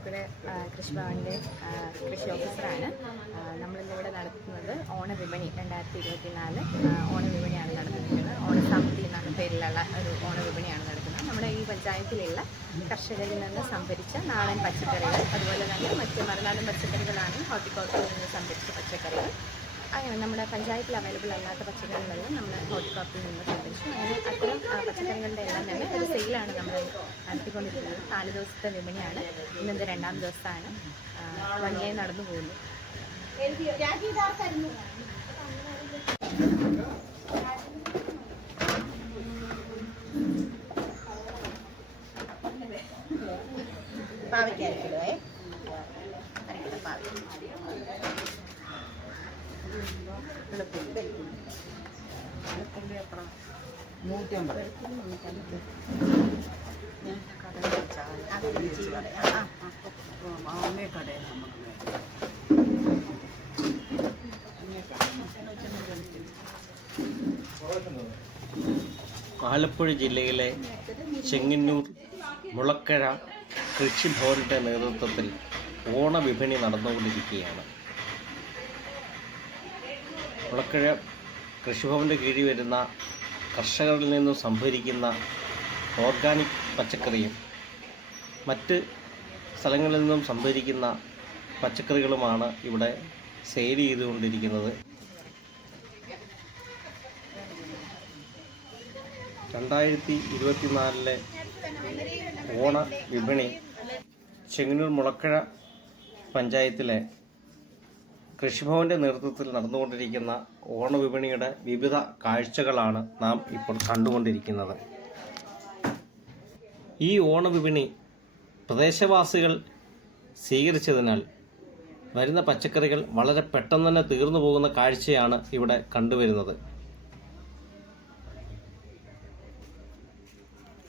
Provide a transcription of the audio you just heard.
ആലപ്പുഴ കൃഷിഭവൻ്റെ കൃഷി ഓഫീസറാണ്. നമ്മളിന്നിവിടെ നടത്തുന്നത് ഓണവിപണി 2024 ഓണവിപണിയാണ് നടത്തുന്നത്. ഓണസമിതി എന്ന പേരിലുള്ള ഒരു ഓണവിപണിയാണ് നടത്തുന്നത്. നമ്മുടെ ഈ പഞ്ചായത്തിലുള്ള കർഷകരിൽ നിന്ന് സംഭരിച്ച നാടൻ പച്ചക്കറികൾ, അതുപോലെ തന്നെ മറ്റ് മറുനാടൻ പച്ചക്കറികളാണ് ഹോർട്ടിക്കോർപ്പിൽ നിന്ന് സംഭരിച്ച പച്ചക്കറികൾ. അങ്ങനെ നമ്മുടെ പഞ്ചായത്തിൽ അവൈലബിൾ അല്ലാത്ത പച്ചക്കറികളെല്ലാം നമ്മൾ ഹോർട്ടിക്കോർപ്പിൽ നിന്ന് സംഭരിച്ചു. അങ്ങനെ അത്തരം പച്ചക്കറികളുടെ എല്ലാം തന്നെ ഒരു സെയിലാണ് നമ്മൾ നടത്തിക്കൊണ്ടിരിക്കുന്നത്. 4 ദിവസത്തെ വിപണിയാണ്. ഇന്നത്തെ 2ാം ദിവസമാണ്. ഭംഗിയായി നടന്നു പോകുന്നു. ആലപ്പുഴ ജില്ലയിലെ ചെങ്ങന്നൂർ മുളക്കഴ കൃഷിഭവന്റെ നേതൃത്വത്തിൽ ഓണവിപണി നടന്നുകൊണ്ടിരിക്കുകയാണ്. മുളക്കഴ കൃഷിഭവന്റെ കീഴിൽ വരുന്ന കർഷകരിൽ നിന്നും സംഭരിക്കുന്ന ഓർഗാനിക് പച്ചക്കറിയും മറ്റ് സ്ഥലങ്ങളിൽ നിന്നും സംഭരിക്കുന്ന പച്ചക്കറികളുമാണ് ഇവിടെ സെയിൽ ചെയ്തുകൊണ്ടിരിക്കുന്നത്. 2024 ഓണ വിപണി ചെങ്ങന്നൂർ മുളക്കഴ പഞ്ചായത്തിലെ കൃഷിഭവന്റെ നേതൃത്വത്തിൽ നടന്നുകൊണ്ടിരിക്കുന്ന ഓണവിപണിയുടെ വിവിധ കാഴ്ചകളാണ് നാം ഇപ്പോൾ കണ്ടുകൊണ്ടിരിക്കുന്നത്. ഈ ഓണവിപണി പ്രദേശവാസികൾ സ്വീകരിച്ചതിനാൽ വരുന്ന പച്ചക്കറികൾ വളരെ പെട്ടെന്ന് തന്നെ തീർന്നു പോകുന്ന കാഴ്ചയാണ് ഇവിടെ കണ്ടുവരുന്നത്.